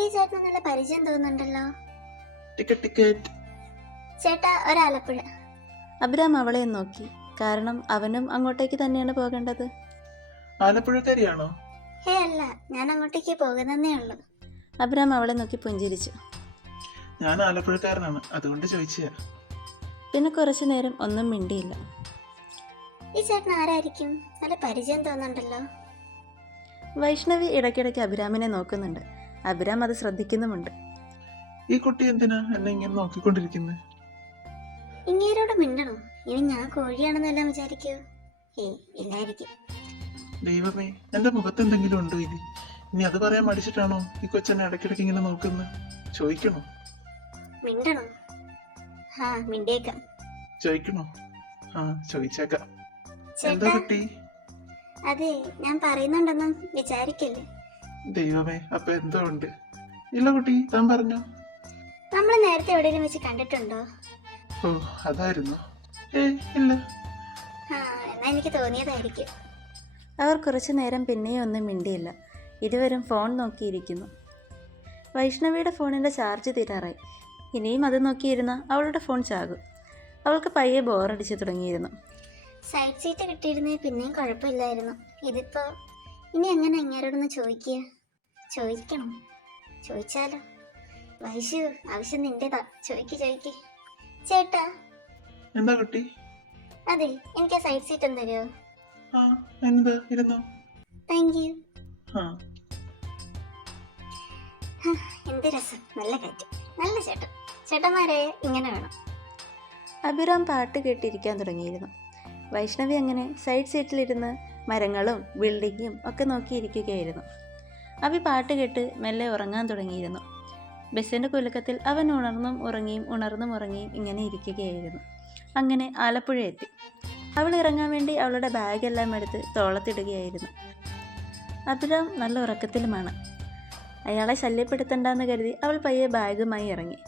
ഈ ചേട്ടന് നല്ല പരിചയം തോന്നുന്നുണ്ടല്ലോ. ടിക്കറ്റ്. ചേട്ടാ, ഒരാലപ്പുഴ. അബ്രാം അവളെ നോക്കി. കാരണം അവനും അങ്ങോട്ടേക്ക് തന്നെയാണ് പോകേണ്ടത്. ആലപ്പുഴക്കാരിയാണോ? ഹേ അല്ല, ഞാൻ അങ്ങോട്ടേക്ക് പോകുന്നേ ഉള്ളൂ. അബ്രാം അവളെ നോക്കി പുഞ്ചിരിച്ചു. ഞാൻ ആലപ്പുഴക്കാരനാണ്, അതുകൊണ്ട് ചോദിച്ചാ. പിന്നെ കുറച്ചു നേരം ഒന്നും മിണ്ടിയില്ല. ഈ ചേട്ടൻ ആരായിരിക്കും? നല്ല പരിചയം തോന്നുന്നുണ്ടല്ലോ. വൈഷ്ണവി ഇടയ്ക്കിടയ്ക്ക് അഭിരാമിനെ നോക്കുന്നുണ്ട്. അഭിരാം അത് ശ്രദ്ധിക്കുന്നുമുണ്ട്. ഈ കുട്ടി എന്തിനാ എന്നെ ഇങ്ങനെ നോക്കിക്കൊണ്ടിരിക്കുന്നത്? ഇങ്ങേരോട് മിണ്ടണോ? ഇനി ഞാൻ കോഴിയാണെന്നെല്ലാം വിചാരിക്കൂ. ഇല്ലായിരിക്കും. ദൈവമേ, എന്റെ മുഖത്ത് എന്തെങ്കിലും ഉണ്ടോ? ഇനി അത് പറയാൻ മടിച്ചിട്ടാണോ ഈ കൊച്ചെന്നെ ഇടയ്ക്കിടയ്ക്ക് ഇങ്ങനെ നോക്കുന്നത്? ചോദിക്കണോ? മിണ്ടണോ? മിണ്ടേക്കാം. ചോദിക്കണോ? ചോദിച്ചേക്കാം. എന്താ ചേട്ടാ, കുട്ടി? അതെ, ഞാൻ പറയുന്നുണ്ടെന്നും വിചാരിക്കല്ലേ. ദൈവമേ, അപ്പൊ എന്തോ ഉണ്ട്. ഇല്ല കുട്ടി, താൻ പറഞ്ഞോ. നമ്മൾ നേരത്തെ എവിടെയെങ്കിലും വെച്ച് കണ്ടിട്ടുണ്ടോ? ഓ, അതായിരുന്നു. ഇല്ല. എന്നാ എനിക്ക് തോന്നിയതായിരിക്കും. അവർ കുറച്ചു നേരം പിന്നെയും ഒന്നും മിണ്ടിയില്ല. ഇരുവരും ഫോൺ നോക്കിയിരിക്കുന്നു. വൈഷ്ണവിയുടെ ഫോണിൻ്റെ ചാർജ് തീരാറായി. ഇനിയും അത് നോക്കിയിരുന്ന അവളുടെ ഫോൺ ചാകും. അവൾക്ക് പയ്യെ ബോറടിച്ച് തുടങ്ങിയിരുന്നു. സൈഡ് സീറ്റ് കിട്ടിയിരുന്നേ പിന്നെയും കുഴപ്പമില്ലായിരുന്നു. ഇതിപ്പോ ഇനി എങ്ങനെ അങ്ങേരോടൊന്ന് ചോദിക്കണം? ചോദിച്ചാലോ? വൈശു, ആവശ്യം നിന്റേതാ. ചോദിക്ക്. ചേട്ടാ. എന്താ കുട്ടി? അതെ, എനിക്ക് ആ സൈഡ് സീറ്റ് ഒന്ന് തരുമോ? എന്താ, ഇരുന്നോ. Thank you. എന്ത് രസം, നല്ല കാറ്റ്, നല്ല ചേട്ടൻ. ചേട്ടന്മാരെ ഇങ്ങനെ വേണം. അഭിരാം പാട്ട് കേട്ടിരിക്കാൻ തുടങ്ങിയിരുന്നു. വൈഷ്ണവി അങ്ങനെ സൈഡ് സീറ്റിലിരുന്ന് മരങ്ങളും ബിൽഡിങ്ങും ഒക്കെ നോക്കിയിരിക്കുകയായിരുന്നു. അഭി പാട്ട് കേട്ട് മെല്ലെ ഉറങ്ങാൻ തുടങ്ങിയിരുന്നു. ബസ്സിൻ്റെ കുലുക്കത്തിൽ അവൻ ഉണർന്നും ഉറങ്ങിയും ഇങ്ങനെ ഇരിക്കുകയായിരുന്നു. അങ്ങനെ ആലപ്പുഴ എത്തി. അവൾ ഇറങ്ങാൻ വേണ്ടി അവളുടെ ബാഗെല്ലാം എടുത്ത് തോളത്തിടുകയായിരുന്നു. അഭിരാം നല്ല ഉറക്കത്തിലുമാണ്. അയാളെ ശല്യപ്പെടുത്തണ്ടെന്ന് കരുതി അവൾ പയ്യെ ബാഗുമായി ഇറങ്ങി.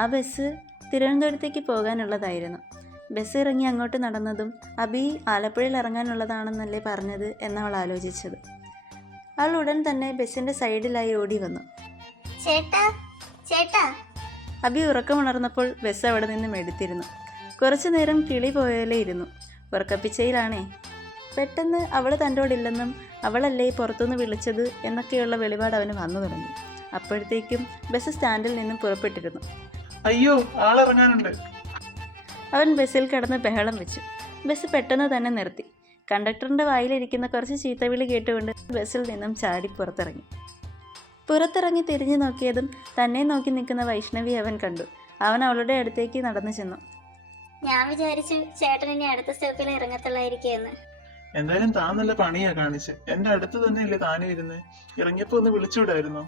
ആ ബസ് തിരുവനന്തപുരത്തേക്ക് പോകാനുള്ളതായിരുന്നു. ബസ് ഇറങ്ങി അങ്ങോട്ട് നടന്നതും അബി ആലപ്പുഴയിൽ ഇറങ്ങാനുള്ളതാണെന്നല്ലേ പറഞ്ഞത് എന്നവൾ ആലോചിച്ചത്. അവൾ ഉടൻ തന്നെ ബസ്സിൻ്റെ സൈഡിലായി ഓടി വന്നു. ചേട്ടാ. അബി ഉറക്കമുണർന്നപ്പോൾ ബസ് അവിടെ നിന്നും എടുത്തിരുന്നു. കുറച്ചു നേരം കിളി പോയാലേ ഇരുന്നു. ഉറക്കപ്പിച്ചയിലാണേ. പെട്ടെന്ന് അവൾ തന്നോടില്ലെന്നും അവളല്ലേ പുറത്തുനിന്ന് വിളിച്ചത് എന്നൊക്കെയുള്ള വെളിപാട് അവന് വന്നു തുടങ്ങി. അപ്പോഴത്തേക്കും ബസ് സ്റ്റാൻഡിൽ നിന്നും പുറപ്പെട്ടിരുന്നു. അയ്യോ, ആളിറങ്ങാനുണ്ട്. അവൻ ബസ്സിൽ കിടന്ന് ബഹളം വെച്ചു. ബസ് പെട്ടെന്ന് തന്നെ നിർത്തി. കണ്ടക്ടറിൻ്റെ വായിലിരിക്കുന്ന കുറച്ച് ചീത്തവിളി കേട്ടുകൊണ്ട് ബസ്സിൽ നിന്നും ചാടി പുറത്തിറങ്ങി തിരിഞ്ഞു നോക്കിയതും തന്നെ നോക്കി നിൽക്കുന്ന വൈഷ്ണവി അവൻ കണ്ടു. അവൻ അവളുടെ അടുത്തേക്ക് നടന്നു ചെന്നു. ഞാൻ വിചാരിച്ചു ചേട്ടൻ ഇനി അടുത്ത സ്റ്റോപ്പിൽ ഇറങ്ങത്തുള്ളായിരിക്കുമെന്ന്. എന്തായാലും താൻ നല്ല പണിയാ കാണിച്ച്. എന്റെ അടുത്ത് തന്നെയല്ലേ താനും ഇരുന്ന്. ഇറങ്ങിയപ്പോ ഒന്ന് വിളിച്ചുവിടായിരുന്നോ?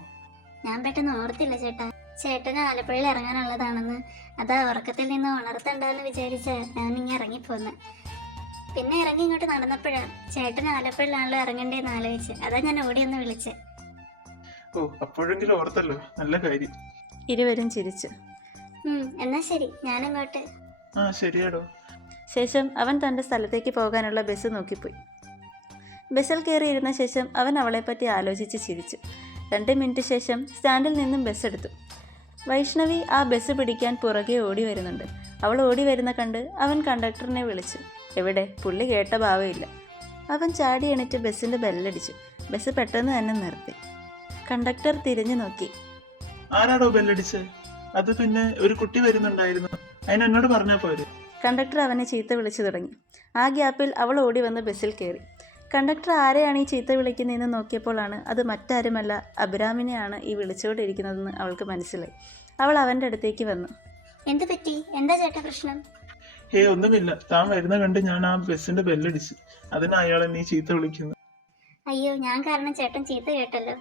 ഞാൻ പെട്ടെന്ന് ഓർത്തില്ല ചേട്ടാ. ചേട്ടന് ആലപ്പുഴയിൽ ഇറങ്ങാനുള്ളതാണെന്ന്. അതാ ഉറക്കത്തിൽ നിന്ന് ഉണർത്തണ്ടെന്ന് വിചാരിച്ച ഞാൻ ഇങ്ങനെ ഇറങ്ങിപ്പോന്ന്. പിന്നെ ഇറങ്ങി ഇങ്ങോട്ട് നടന്നപ്പോഴാണ് ചേട്ടൻ ആലപ്പുഴയിലാണല്ലോ ഇറങ്ങണ്ടേന്ന് ആലോചിച്ച്. അതാ ഞാൻ ഓടിയൊന്ന് വിളിച്ച്. ഓ, അപ്പോഴെങ്കിലും ഓർത്തല്ലോ, നല്ല കാര്യം. ഇരുവരും ചിരിച്ചു. എന്നാ ശരി, ഞാനങ്ങോട്ട്. ശരിയാടോ. ശേഷം അവൻ തൻ്റെ സ്ഥലത്തേക്ക് പോകാനുള്ള ബസ് നോക്കിപ്പോയി. ബസ്സിൽ കയറിയിരുന്ന ശേഷം അവൻ അവളെപ്പറ്റി ആലോചിച്ച് ചിരിച്ചു. 2 മിനിറ്റ് ശേഷം സ്റ്റാൻഡിൽ നിന്നും ബസ് എടുത്തു. വൈഷ്ണവി ആ ബസ് പിടിക്കാൻ പുറകെ ഓടി വരുന്നുണ്ട്. അവൾ ഓടി വരുന്ന കണ്ട് അവൻ കണ്ടക്ടറിനെ വിളിച്ചു. എവിടെ? പുള്ളി കേട്ട ഭാവമില്ല. അവൻ ചാടി എണീറ്റ് ബസ്സിൻ്റെ ബെല്ലടിച്ചു. ബസ് പെട്ടെന്ന് തന്നെ നിർത്തി. കണ്ടക്ടർ തിരിഞ്ഞു നോക്കി. ആരാടോ ബെല്ലടിച്ച്? അത് പിന്നെ ഒരു കുട്ടി വരുന്നുണ്ടായിരുന്നു, അതിനെന്നോട് പറഞ്ഞാ പോരെ. കണ്ടക്ടർ അവനെ ചീത്ത വിളിച്ചു തുടങ്ങി. ആ ഗ്യാപ്പിൽ അവൾ ഓടി വന്ന് ബസ്സിൽ കയറി. കണ്ടക്ടർ ആരെയാണ് ഈ ചീത്ത വിളിക്കുന്നതെന്ന് നോക്കിയപ്പോഴാണ് അത് മറ്റാരുമല്ല, അഭിരാമിനെയാണ് ഈ വിളിച്ചുകൊണ്ടിരിക്കുന്നതെന്ന് അവൾക്ക് മനസ്സിലായി. അവൾ അവൻ്റെ അടുത്തേക്ക് വന്നു. എന്ത് പറ്റി? എന്താ ചേട്ടാ പ്രശ്നം? ഒന്നുമില്ല. താൻ വരുന്ന കണ്ട് ഞാൻ ആ ബസ്സിന്റെ ബെല്ലടിച്ചു. അതിനാ അയാളെ നീ ചീത്ത വിളിക്കുന്നു. അയ്യോ, ഞാൻ കാരണം ചേട്ടൻ ചീത്ത കേട്ടല്ലോ.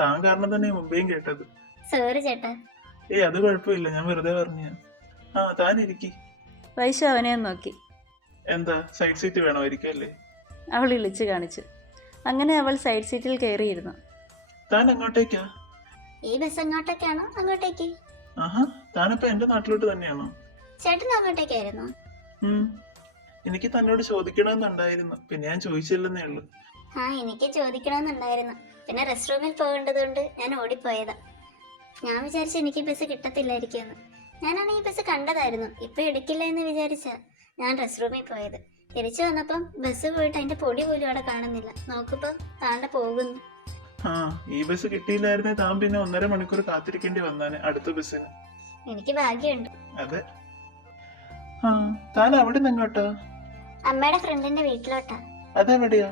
താൻ കാരണം തന്നെ മുമ്പേയും കേട്ടത്. സോറി ചേട്ടാ. അത് കുഴപ്പമില്ല, ഞാൻ വെറുതെ പറഞ്ഞ. താൻ ഇരിക്കി. വൈശു അവനെ നോക്കി. എന്താ, സൈഡ് സീറ്റ് വേണമായിരിക്കും അല്ലേ? അവൾ ഇളിച്ചു കാണിച്ചു. അങ്ങനെ അവൾ സൈഡ് സീറ്റിൽ കയറിയിരുന്നു. താൻ എങ്ങോട്ടേക്കാ? ഈ ബസ് അങ്ങോട്ടേക്കാണോ? അങ്ങോട്ടേക്ക്. താനിപ്പോ എന്റെ നാട്ടിലോട്ട് തന്നെയാണോ? ചേട്ടൻ അങ്ങോട്ടേക്കായിരുന്നു. എനിക്ക് തന്നോട് ചോദിക്കണമെന്നുണ്ടായിരുന്നു, പിന്നെ ഞാൻ ചോദിച്ചില്ലെന്നേ ഉള്ളൂ. എനിക്ക് ചോദിക്കണമെന്നുണ്ടായിരുന്നു. പിന്നെ റെസ്റ്റ് റൂമിൽ പോകേണ്ടതുകൊണ്ട് ഞാൻ ഓടിപ്പോയതാ. ഞാൻ വിചാരിച്ചു എനിക്ക് ബസ് കിട്ടത്തില്ലായിരിക്കുമെന്ന്. ഞാനാണെങ്കിൽ ബസ് കണ്ടതായിരുന്നു. ഇപ്പൊ എടുക്കില്ല എന്ന് വിചാരിച്ച ഞാൻ ഡ്രസ് റൂമിൽ പോയത്. തിരിച്ചു വന്നപ്പം ബസ് പോയിട്ട് അതിന്റെ പൊടി പോലും അവിടെ കാണുന്നില്ല. നോക്കുമ്പോ താണ്ടെ പോകുന്നു. ആ, ഈ ബസ് കിട്ടിയില്ലായിരുന്നേ താൻ പിന്നെ 1.5 മണിക്കൂർ കാത്തിരിക്കേണ്ടി വന്നാനെ അടുത്ത ബസ്സിന്. എനിക്ക് ഭാഗ്യമുണ്ട്. അതെ. ആ, താൻ അവിടെ നിന്ന് എങ്ങോട്ടാ? അമ്മയുടെ ഫ്രണ്ടിന്റെ വീട്ടിലോട്ടാ. അതെവിടെയാ?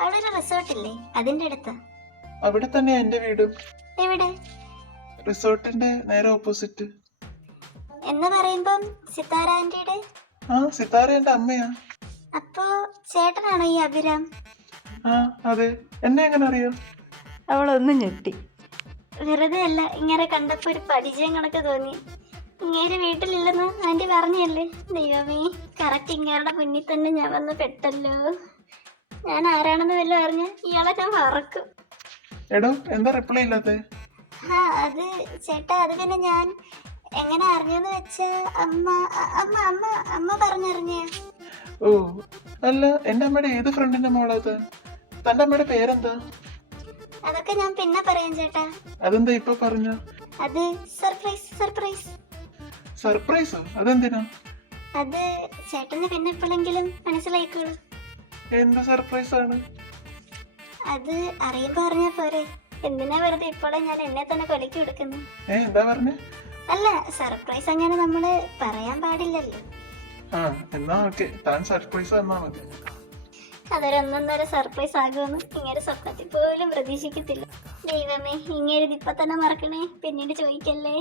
അവിടെ ഒരു റിസോർട്ടില്ലേ, അതിന്റെ അടുത്താ. അവിടെ തന്നെയാ എന്റെ വീടും. എവിടെ? റിസോർട്ടിന്റെ നേരെ ഓപ്പോസിറ്റ്. എന്ന് പറയുമ്പം സിത്താര ആന്റിയുടെ. ആ, സിത്താര എന്റെ അമ്മയാ. അപ്പോ ചേട്ടനാണോ ഈ അഭിരാം? ആ അതെ. എന്നെ എങ്ങനെ അറിയാം? അവളൊന്ന് ഞെട്ടി. വെറുതെ അല്ല, ഇങ്ങനെ കണ്ടപ്പോ ഒരു പരിചയം കണക്ക് തോന്നി. ഇങ്ങേര് വീട്ടിലില്ലെന്ന് ആന്റി പറഞ്ഞല്ലേ. ദൈവമേ, കറക്റ്റ് ഇങ്ങേരുടെ മുന്നിൽ തന്നെ ഞാൻ വന്ന് പെട്ടല്ലോ. ഞാൻ ആരാണെന്ന് വല്ലതും അറിഞ്ഞ ഇയാളെ ഞാൻ മറക്കും. എടോ, എന്താ റിപ്ലൈ ഇല്ലാത്തെ? ആ അത് ചേട്ടാ, അത് പിന്നെ ഞാൻ എങ്ങനെ അറിഞ്ഞെന്ന് വെച്ചാ അമ്മ അമ്മ അമ്മ അമ്മ പറഞ്ഞറിഞ്ഞേ. ഓ അല്ല, എന്റെ അമ്മയുടെ ഏത് ഫ്രണ്ടിന്റെ മോളാത്? തന്റെ അമ്മയുടെ പേരെന്താ? അതൊക്കെ ഞാൻ പിന്നെ പറയാം ചേട്ടാ. അതെന്താ ഇപ്പൊ പറഞ്ഞ? അത് സർപ്രൈസ് സർപ്രൈസ്. സർപ്രൈസോ? അതെന്തിനാ? അത് ചേട്ടന് പിന്നെ എപ്പോഴെങ്കിലും മനസ്സിലായിക്കോളൂ. എന്ത് സർപ്രൈസ് ആണ്? അത് അറിയുമ്പോ അറിഞ്ഞാ പോരെ. എന്തിനാ വെറുതെ ഇപ്പോഴെ ഞാൻ എന്നെ തന്നെ കൊലക്കി കൊടുക്കുന്നു. എന്താ പറഞ്ഞേ? അല്ല, സർപ്രൈസ് അങ്ങനെ നമ്മള് പറയാൻ പാടില്ലല്ലോ. ആ എന്നാ ഓക്കെ, താൻ സർപ്രൈസ് തന്നാ മതി. അതൊരൊന്നൊന്നര സർപ്രൈസ് ആകുമെന്ന് ഇങ്ങനെ സ്വപ്നത്തിൽ പോലും പ്രതീക്ഷിക്കത്തില്ല. ദൈവമേ, ഇങ്ങനെ ഇപ്പൊ തന്നെ മറക്കണേ, പിന്നീട് ചോദിക്കല്ലേ.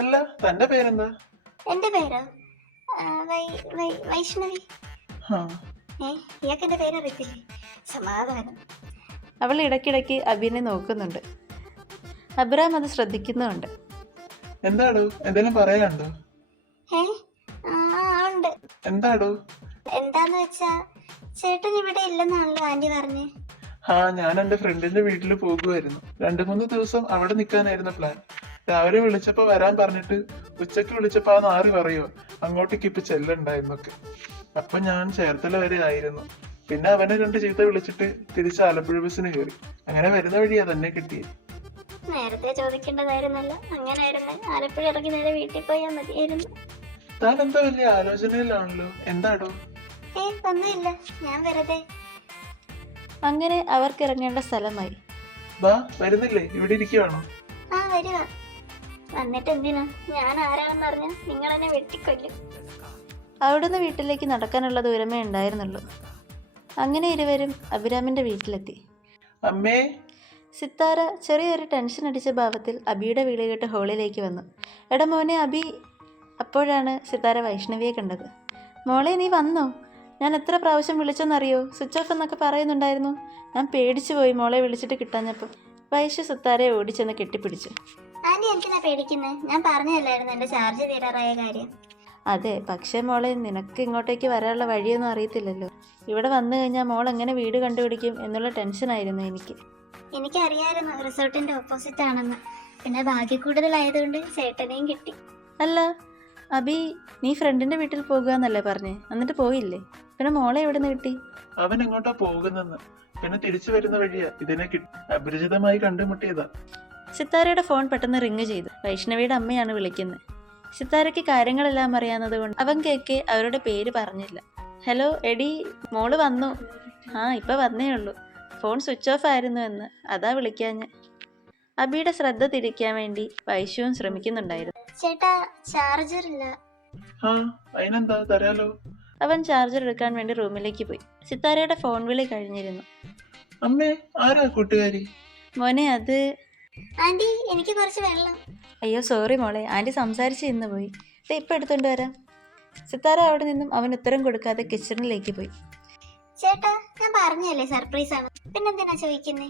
അല്ല, തന്റെ പേരെന്താ? എന്റെ പേരോ? വൈഷ്ണവി. ഇയാൾക്ക് എന്റെ പേര് അറിയത്തില്ലേ? സമാധാനം. അവൾ ഇടയ്ക്കിടയ്ക്ക് അബിനെ നോക്കുന്നുണ്ട്. അബ്രാം അത് ശ്രദ്ധിക്കുന്നുമുണ്ട്. എന്താടോ, എന്തെങ്കിലും പറയാനുണ്ടോ? ഉണ്ട്. എന്താടോ? എന്താന്ന് വെച്ചാ ചേട്ടൻ ഇവിടെ ഇല്ലെന്നാണല്ലോ ആന്റി പറഞ്ഞേ. ആ, ഞാൻ എന്റെ ഫ്രണ്ടിന്റെ വീട്ടിൽ പോകുമായിരുന്നു. 2-3 ദിവസം അവിടെ നിൽക്കാനായിരുന്നു പ്ലാൻ. രാവിലെ വിളിച്ചപ്പോ വരാൻ പറഞ്ഞിട്ട് ഉച്ചക്ക് വിളിച്ചപ്പോ ആ നാറി പറയുവോ അങ്ങോട്ടേക്ക് ഇപ്പൊ ചെല്ലുണ്ടായിരുന്നൊക്കെ. അപ്പൊ ഞാൻ ചേർത്തല വരെ ആയിരുന്നു. പിന്നെ അവനെ 2 ചീത്ത വിളിച്ചിട്ട് തിരിച്ച് ആലപ്പുഴ ബസ്സിന് കയറി. അങ്ങനെ വരുന്ന വഴിയാ തന്നെ കിട്ടിയത്. നേരത്തെ ചോദിക്കേണ്ടതായിരുന്നല്ലോ. അങ്ങനായിരുന്നെ ആലപ്പുഴ ഇറങ്ങി നേരെ വീട്ടിൽ പോയാൽ മതിയായിരുന്നു. താൻ എന്താ വലിയ ആലോചനയിലാണല്ലോ. എന്താടോ? ഒന്നുമില്ല, ഞാൻ വെറുതെ. അങ്ങനെ അവർക്ക് ഇറങ്ങേണ്ട സ്ഥലമായി. ബാ, വരുന്നില്ലേ? ഇവിടെ ഇരിക്കുവാണോ? ആ വരുക. വന്നിട്ട് എന്തിനാ? ഞാൻ ആരാണെന്ന് അറിഞ്ഞ നിങ്ങൾ എന്നെ വെട്ടിക്കൊല്ലും. അവിടുന്ന് വീട്ടിലേക്ക് നടക്കാനുള്ള ദൂരമേ ഉണ്ടായിരുന്നുള്ളൂ. അങ്ങനെ ഇരുവരും അഭിരാമിന്റെ വീട്ടിലെത്തി. അമ്മേ. സിത്താര ചെറിയൊരു ടെൻഷൻ അടിച്ച ഭാവത്തിൽ അബിയുടെ വിളി കേട്ട് ഹോളിലേക്ക് വന്നു. എടാ മോനെ അബി. അപ്പോഴാണ് സിത്താര വൈഷ്ണവിയെ കണ്ടത്. മോളെ, നീ വന്നോ? ഞാൻ എത്ര പ്രാവശ്യം വിളിച്ചെന്നറിയോ? സ്വിച്ച് ഓഫ് എന്നൊക്കെ പറയുന്നുണ്ടായിരുന്നു. ഞാൻ പേടിച്ചു പോയി മോളെ വിളിച്ചിട്ട് കിട്ടാഞ്ഞപ്പോൾ. വൈഷു സിത്താരയെ ഓടിച്ചെന്ന് കെട്ടിപ്പിടിച്ചു. ആന്റി എന്തിനാ പേടിക്കുന്നേ? ഞാൻ പറഞ്ഞല്ലായിരുന്നു എന്റെ ചാർജ് തീരാറായ കാര്യം. അതെ, പക്ഷേ മോളെ, നിനക്ക് ഇങ്ങോട്ടേക്ക് വരാനുള്ള വഴിയൊന്നും അറിയത്തില്ലല്ലോ. ഇവിടെ വന്നു കഴിഞ്ഞാൽ മോൾ എങ്ങനെ വീട് കണ്ടുപിടിക്കും എന്നുള്ള ടെൻഷനായിരുന്നു എനിക്ക്. എനിക്കറിയായിരുന്നു റിസോർട്ടിന്റെ ഓപ്പോസിറ്റ് ആണെന്ന്. പിന്നെ ഭാഗ്യക്കൂടുതലായതുകൊണ്ട് ചേട്ടനെയും കിട്ടി. അല്ല അബി, നീ ഫ്രണ്ടിന്റെ വീട്ടിൽ പോകുക എന്നല്ലേ പറഞ്ഞേ? എന്നിട്ട് പോയില്ലേ? പിന്നെ മോളെ എവിടെ നിന്ന് കിട്ടി? അവൻ എങ്ങോട്ടാ പോകുന്നെന്ന്. പിന്നെ തിരിച്ചു വരുന്ന വഴിയാ ഇതിനെ അപരിചിതമായി കണ്ടുമുട്ടിയതാ. സിത്താരയുടെ ഫോൺ പെട്ടെന്ന് റിങ് ചെയ്തു. വൈഷ്ണവിയുടെ അമ്മയാണ് വിളിക്കുന്നത്. സിത്താരയ്ക്ക് കാര്യങ്ങളെല്ലാം അറിയാവുന്നത് കൊണ്ട് അവൻ കേക്കെ അവരുടെ പേര് പറഞ്ഞില്ല. ഹലോ എടി, മോള് വന്നു. ആ ഇപ്പൊ വന്നേ ഉള്ളൂ. ഫോൺ സ്വിച്ച് ഓഫ് ആയിരുന്നു എന്ന്, അതാ വിളിക്കാഞ്ഞ്. അബിയുടെ ശ്രദ്ധ തിരിക്കാൻ വേണ്ടി വൈശുവും ശ്രമിക്കുന്നുണ്ടായിരുന്നു. ചേട്ടാ, ചാർജർ ഇല്ല. ആ, അതിനെന്താ, തരാലോ. അവൻ ചാർജർ എടുക്കാൻ വേണ്ടി റൂമിലേക്ക് പോയി. സിത്താരയുടെ ഫോൺ വിളി കഴിഞ്ഞിരുന്നു. അമ്മേ, ആരാ കൂട്ടുകാരി? മോനെ, അത് ആന്റി, എനിക്ക് കുറച്ച് വെള്ളം. അയ്യോ സോറി മോളെ, ആൻറ്റി സംസാരിച്ച് ഇന്ന് പോയി. ഇപ്പം എടുത്തോണ്ട് വരാം. സിത്താര അവിടെ നിന്നും അവൻ ഉത്തരം കൊടുക്കാതെ കിച്ചണിലേക്ക് പോയി. ചേട്ടാ, ഞാൻ പറഞ്ഞല്ലേ സർപ്രൈസ് ആണ്, പിന്നെന്തിനാ ചോദിക്കുന്നേ?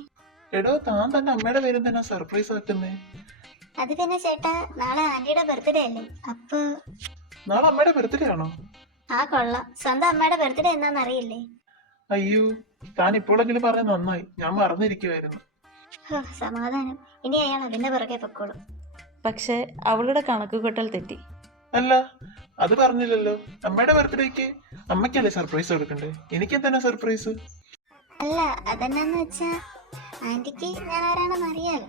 എടോ, താൻ തന്റെ അമ്മയുടെ പേരെന്തിനാ സർപ്രൈസ് ആക്കുന്നേ? അത് പിന്നെ ചേട്ടാ, നാളെ ആന്റിയുടെ ബർത്ത്ഡേ അല്ലേ, അപ്പൊ. നാളെ അമ്മയുടെ ബർത്ത്ഡേ ആണോ? ആ കൊള്ളാം, സ്വന്തം അമ്മയുടെ ബർത്ത്ഡേ എന്നാന്ന് അറിയില്ലേ? അയ്യോ, താൻ ഇപ്പോഴെങ്കിലും പറഞ്ഞ നന്നായി. ഞാൻ മറന്നിരിക്കുവായിരുന്നു. സമാധാനം. ഇനി അയാൾ അതിന്റെ പുറകെ പൊക്കോളും. പക്ഷെ അവളുടെ കണക്കുകൂട്ടൽ തെറ്റി. അല്ല, അത് പറഞ്ഞില്ലല്ലോ. അമ്മയുടെ ബർത്ത്ഡേക്ക് അമ്മയ്ക്കല്ലേ സർപ്രൈസ് കൊടുക്കണ്ടേ? എനിക്കെന്താ സർപ്രൈസ്? അല്ല, അതെന്നാന്ന് വെച്ചാ ആന്റിക്ക് ഞാൻ ആരാണെന്ന് അറിയാലോ.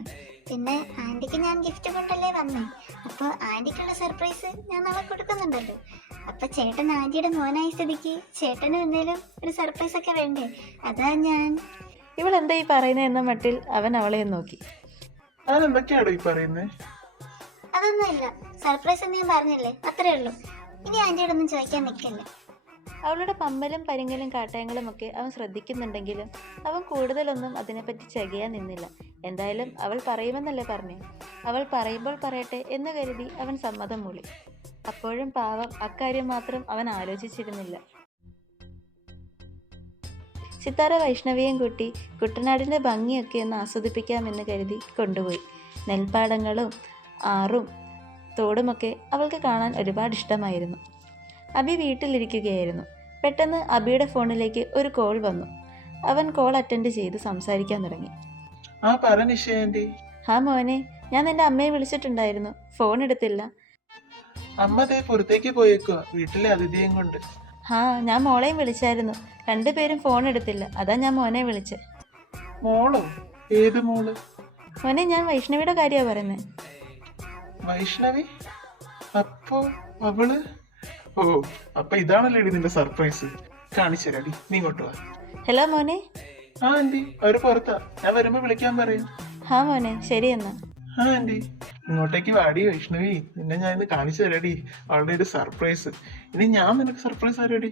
പിന്നെ ആന്റിക്ക് ഞാൻ ഗിഫ്റ്റ് കൊണ്ടല്ലേ വന്നേ. അപ്പോൾ ആന്റിക്കുള്ള സർപ്രൈസ് ഞാൻ നാളെ കൊടുക്കുന്നുണ്ടല്ലോ. അപ്പൊ ചേട്ടൻ ആന്റിയുടെ മോനായ സ്ഥിതിക്ക് ചേട്ടനും എന്തേലും ഒരു സർപ്രൈസ് ഒക്കെ വേണ്ടേ? അതാ ഞാൻ. ഇവൾ എന്താ ഈ പറയുന്നത് എന്ന മട്ടിൽ അവൻ അവളെ നോക്കി. ഞാൻ എന്തൊക്കെയാണോ ഈ പറയുന്നത്? അതൊന്നുമില്ല, സർപ്രൈസ് എന്ന് ഞാൻ പറഞ്ഞില്ലേ, അത്രേ ഉള്ളൂ. ഇനി ആന്റിയോട് ഒന്നും ചോദിക്കാൻ നിൽക്കില്ല. അവളുടെ പമ്പലും പരിങ്ങലും കാട്ടയങ്ങളും ഒക്കെ അവൻ ശ്രദ്ധിക്കുന്നുണ്ടെങ്കിലും അവൻ കൂടുതലൊന്നും അതിനെപ്പറ്റി ചകയാൻ നിന്നില്ല. എന്തായാലും അവൾ പറയുമെന്നല്ലേ പറഞ്ഞു. അവൾ പറയുമ്പോൾ പറയട്ടെ എന്ന് കരുതി അവൻ സമ്മതം മൂളി. അപ്പോഴും പാവം അക്കാര്യം മാത്രം അവൻ ആലോചിച്ചിരുന്നില്ല. സിത്താര വൈഷ്ണവിയും കൂട്ടി കുട്ടനാടിൻ്റെ ഭംഗിയൊക്കെ ഒന്ന് ആസ്വദിപ്പിക്കാമെന്ന് കരുതി കൊണ്ടുപോയി. നെൽപ്പാടങ്ങളും ആറും തോടുമൊക്കെ അവൾക്ക് കാണാൻ ഒരുപാട് ഇഷ്ടമായിരുന്നു. അബി വീട്ടിലിരിക്കുകയായിരുന്നു. പെട്ടെന്ന് അബിയുടെ ഫോണിലേക്ക് ഒരു കോൾ വന്നു. അവൻ കോൾ അറ്റൻഡ് ചെയ്ത് സംസാരിക്കാൻ തുടങ്ങി. ആ പറ നിഷ ആന്റി. ഹാ മോനെ, ഞാൻ നിന്റെ അമ്മയെ വിളിച്ചിട്ടുണ്ടായിരുന്നു, ഫോൺ എടുത്തില്ല. അമ്മ ദേ പുറത്തേക്ക് പോയേക്കുവാ വീട്ടിലെ അതിഥിയും കൊണ്ട്. ഹാ, ഞാൻ മോളെയും വിളിച്ചായിരുന്നു, രണ്ടുപേരും ഫോൺ എടുത്തില്ല, അതാ ഞാൻ മോനെ വിളിച്ചേ. മോളോ? ഏത് മോള്? മോനെ, ഞാൻ വൈഷ്ണവിയുടെ കാര്യമാണ് പറയുന്നത്. വൈഷ്ണവി? അപ്പോ അവള്? ഓ, അപ്പൊ ഇതാണല്ലോ നിന്റെ സർപ്രൈസ്. കാണിച്ചരാടി, നീ ഇങ്ങോട്ട് വാ. ഹലോ മോനെ. ആ ആന്റി, അവര് പുറത്താ, ഞാൻ വരുമ്പോ വിളിക്കാൻ പറയും. ഹാ മോനെ, ശരി എന്നാ. ആ ആന്റി, ഇങ്ങോട്ടേക്ക് വാടി വൈഷ്ണവി, നിന്നെ ഞാൻ ഇന്ന് കാണിച്ചു തരാടി അവളുടെ ഒരു സർപ്രൈസ്. ഇനി ഞാൻ നിനക്ക് സർപ്രൈസ് തരാടി.